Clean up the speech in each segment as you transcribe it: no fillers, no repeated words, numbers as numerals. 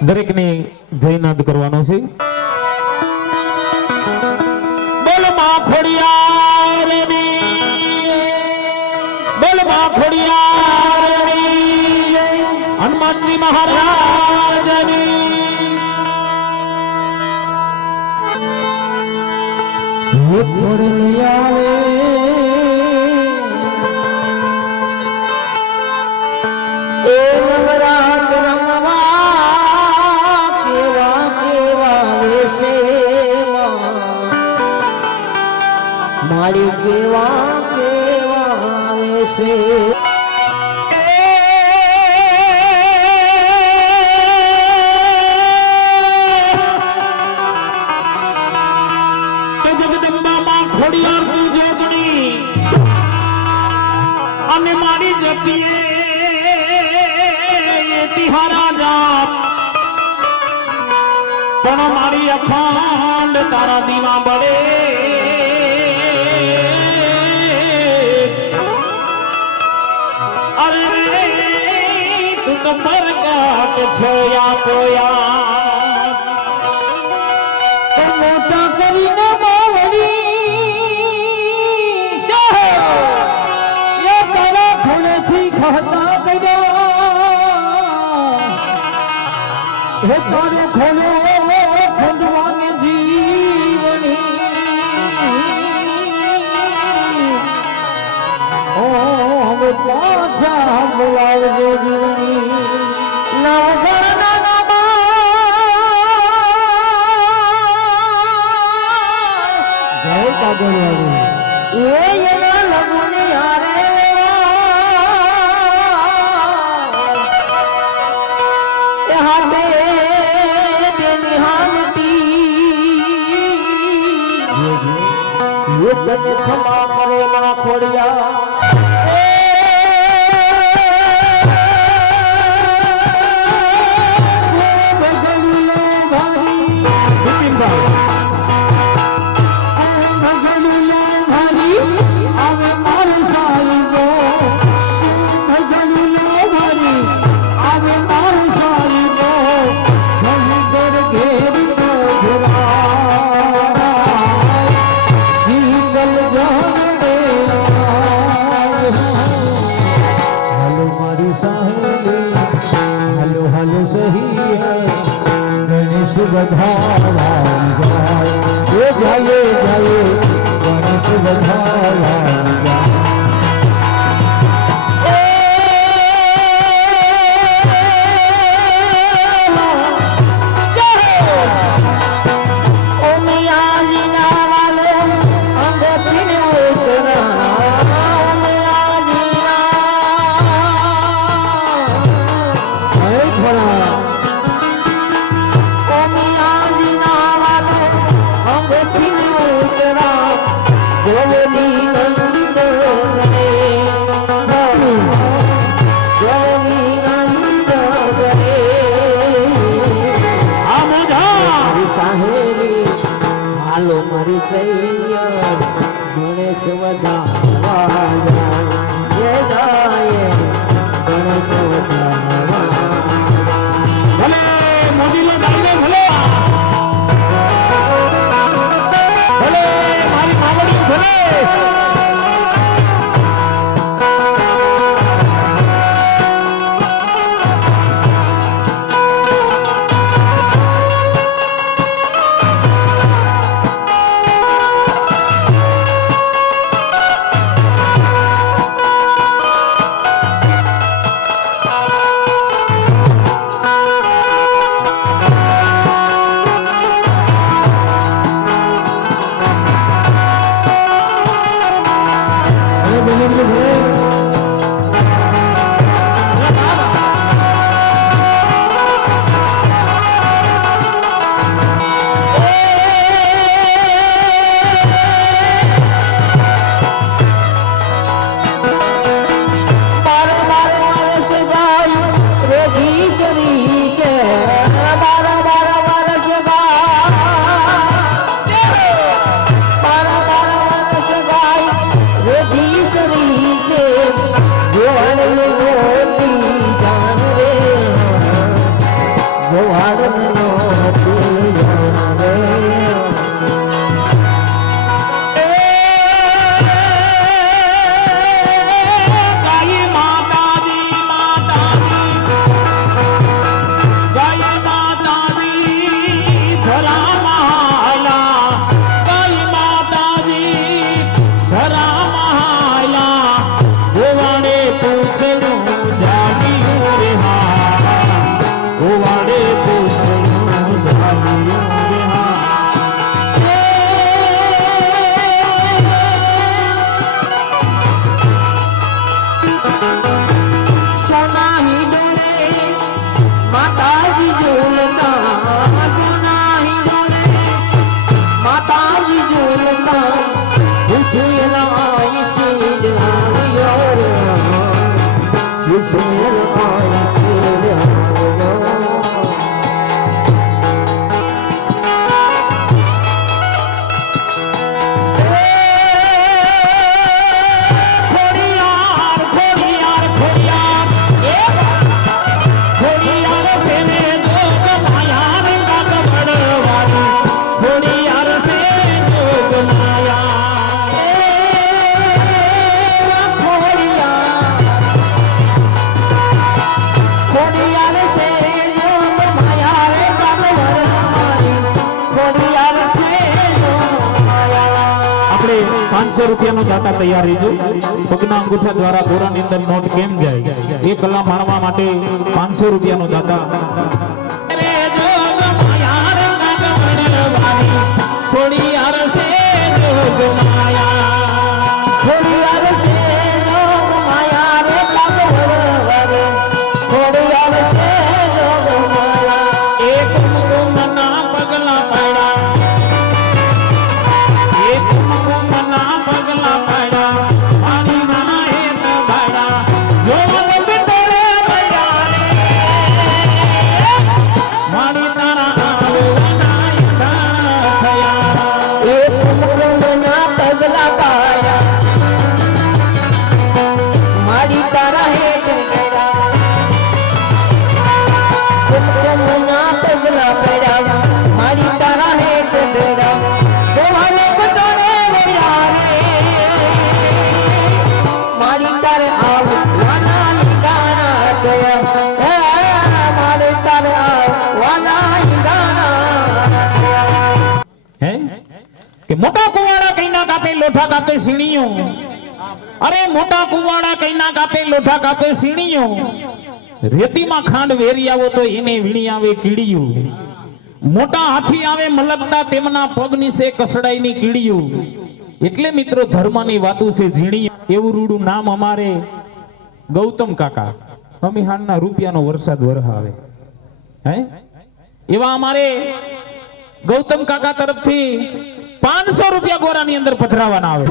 દરેકની જયનાદ કરવાનો છે. બોલ માં ખોડિયારની, બોલ માં ખોડિયારની, હનુમાનજી મહારાજની. ખોડિયારે મારી કેવા કેવા વેશે જગદંબામાં ખોડિયાર તું જોગણી અને મારી જપીએ તિહારા જાપ પણ મારી અખંડ તારા દીવા બળે તું તો પરગાટ છોયા પોયા મોટા કરીને માવડી તારા ખૂણેથી ખાતા કર્યા હે તારું ખોલો ખંડવાને જીવની હવે પાછા બોલાવજો જીવની ખમા કરે ના ખોડિયા Holy વાળનો રૂપિયાનો દાતા તૈયાર રહીજો. પગના અંગૂઠા દ્વારા દોરાની અંદર નોટ કેમ જાય એ કલા માણવા માટે 500 રૂપિયાનો દાતા. મોટા કુવાડા કઈ ના કાપે લોઠા કાપે સીણીઓ. અરે મોટા કુવાડા કઈ ના કાપે લોઠા કાપે સીણીઓ. રેતીમાં ખાંડ વેરી આવો તો એને વીણી આવે કીડીયું. મોટા હાથી આવે મલકતા તેમના પગ નીચે કસડાઈની કીડીયું. એટલે મિત્રો ધર્મની વાતું છે ઝીણી. એવું રૂડું નામ અમારે ગૌતમ કાકા. અમિહાનના રૂપિયાનો વરસાદ વરહાવે હે એવા અમારે ગૌતમ કાકા તરફથી 500 રૂપિયા ગોરાની અંદર પધરાવાના આવે.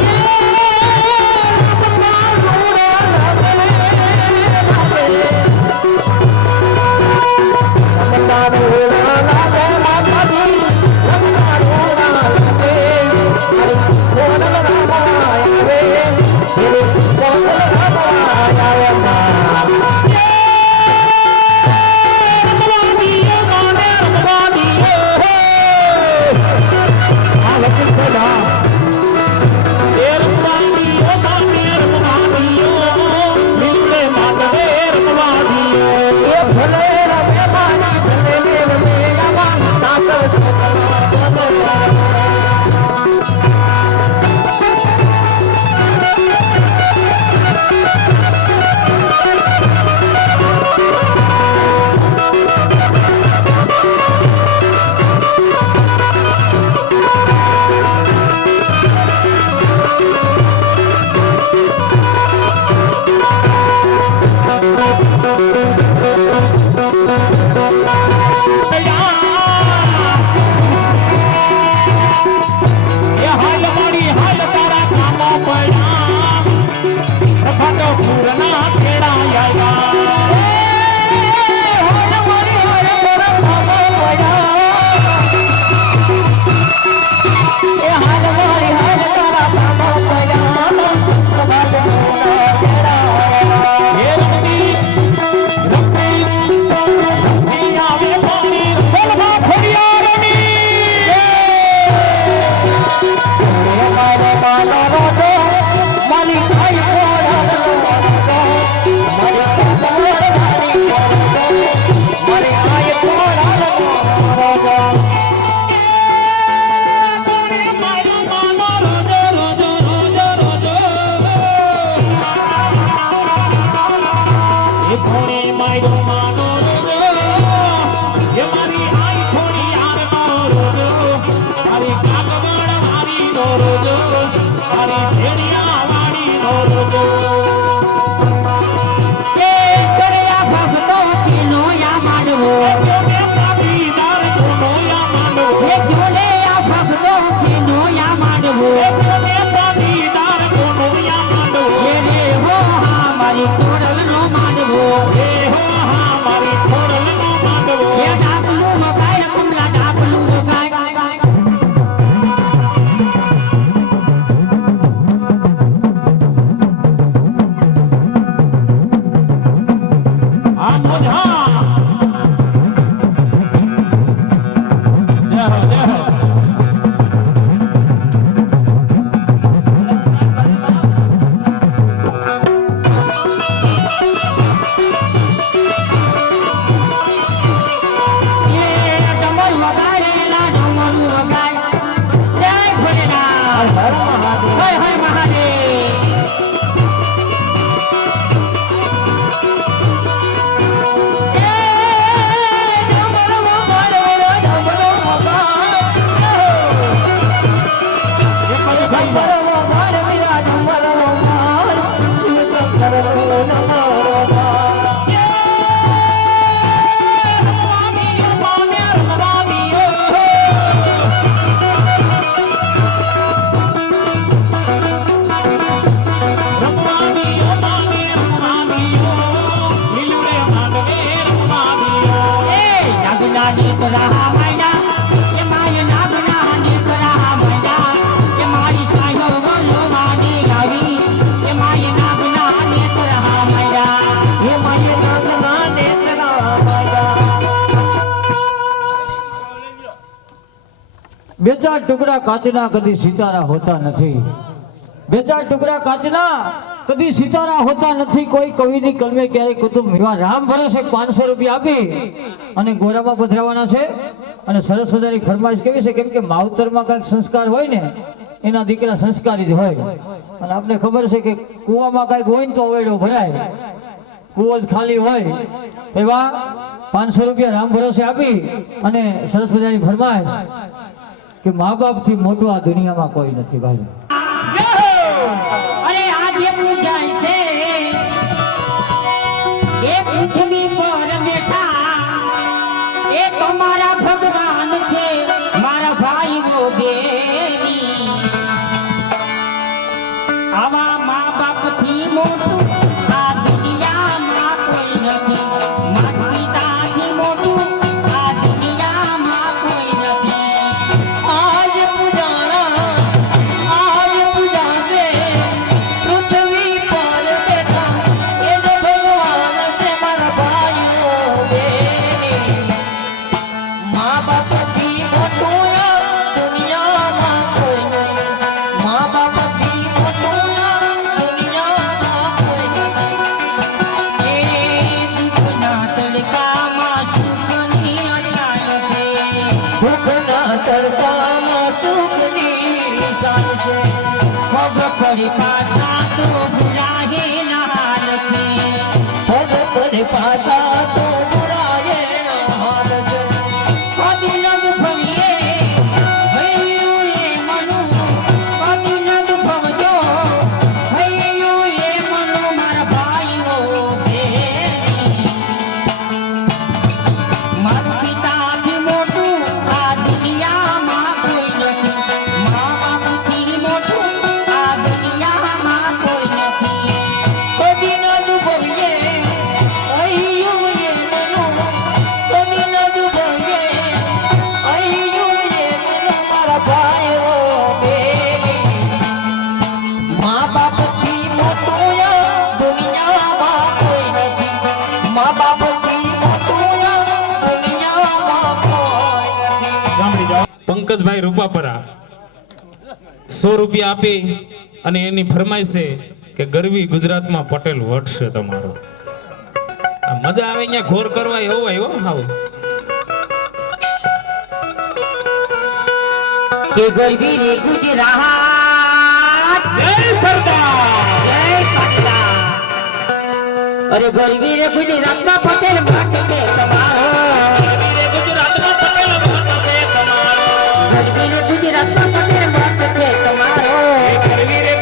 Yeah. મારી ભેડિયા વાળી નો રોજો એ કર્યા ભક્તો નો યા માંડવો જોને પાટીદાર કોનો યા માંડવો એ જોને આ ભક્તો નો યા માંડવો જોને પાટીદાર કોનો યા માંડવો એ રે હો હા મારી કોરલ નો માંડવો એ હો હા મારી ખોડલ નો માંડવો એ ડાકલું વગાય કુંડલા ડાકલું વગાય આ મોજા જય હો જય હો એ ડમર વગાય ના ડમર વગાય જય ભોલેનાથ હર મહાદેવ હર હર મહાદેવ બે ચાર ટુકડા કાચના કદી સિતારા હોતા નથી બે ચાર ટુકડા કાચના કદી સિતારા હોતા નથી કોઈ કવિની કલમે ક્યારેય કુતુબ એવા રામ ભરોસે 500 રૂપિયા આપી અને ગોરામાં પધરાવાના છે અને સરસ મજાની ફરમાઈશ કેવી છે કેમ કે માવતરમાં કાંઈક સંસ્કાર હોય ને એના દીકરા સંસ્કારી જ હોય અને આપને ખબર છે કે કુવામાં કાંઈક હોય ને તો અવેડો ભરાય કુવો જ ખાલી હોય એવા 500 રૂપિયા રામ ભરોસે આપી અને સરસ મજાની ફરમાઈશ કે મા બાપ થી મોટું આ દુનિયામાં કોઈ નથી ભાઈ અરે આજે પૂજાય છે એ પૃથ્વી પર બેઠા એ તમારા ભગવાન છે મારા ભાઈઓ બેની આવા મા બાપ થી મોટું આ દુનિયામાં કોઈ નથી માતા પિતાથી મોટું આ દુનિયામાં કોઈ નથી આજ પૂજાશે પૃથ્વી પર બેઠા એ જો ભગવાન છે મારા ભાઈઓ બેની મા બાપથી મોટું દુનિયામાં કોઈ નહીં મા બાપથી મોટું દુનિયામાં કોઈ નહીં એ દુઃખના તડકામાં સુખની અછાય છે દુઃખના તડકામાં સુખની છાય છે પગ ફરી પાછા તો ભૂલાએ ના હાલ છે પગ ફરી પાછા તો ભૂલાએ ના હાલ છે અદિનદ ભવીએ હૈયું એ મનું અદિનદ ભવજો હૈયું એ મનું મારા ભાઈઓ બેની મારા પિતાથી મોટું આ દુનિયામાં કોઈ નથી મા બાપથી મોટું આ દુનિયામાં કોઈ નથી અદિનદ ભવીએ હૈયું એ મનું અદિનદ ભવીએ હૈયું એ મનું મારા ભાઈઓ બેની મા બાપથી મોટું દુનિયામાં કોઈ નથી મા બાપથી મોટું દુનિયામાં કોઈ નથી સાંભળી જાઓ પંકજભાઈ રૂપાપરા 100 રૂપિયા આપી અને એની ફરમાઈશ છે કે ગરવી ગુજરાતમાં પટેલ વટશે તમારો આ મજા આવે અહીંયા ઘોર કરવા એવું આવ્યો હાવ કે ગરવી રે ગુજરાત જય સરદાર જય પાટલા અરે ગરવી રે ગુજરાતમાં પટેલ ભટ્ટ છે તમારો ગુજરાતમાં પટેલ વટશે તમારો ગરવી રે ગુજરાતમાં પટેલ ભટ્ટ છે તમારો ગરવી રે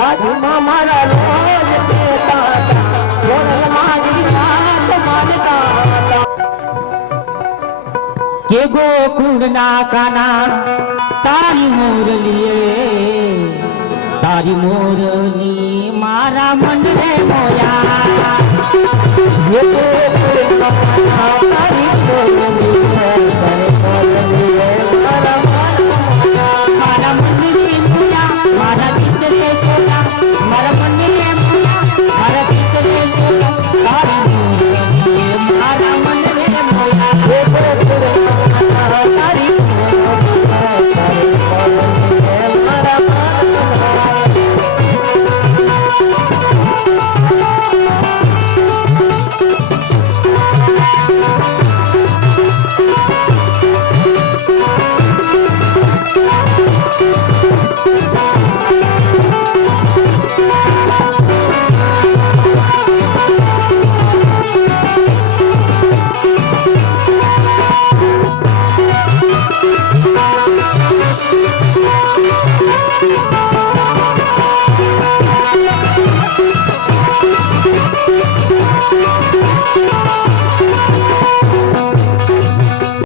રાજમાં મારા રોજ કહેતા હતા, ગોરલ મારી વાત માનતા હતા. કે ગોકુળના કાના તારી મોરલી મારા મનને મોયા.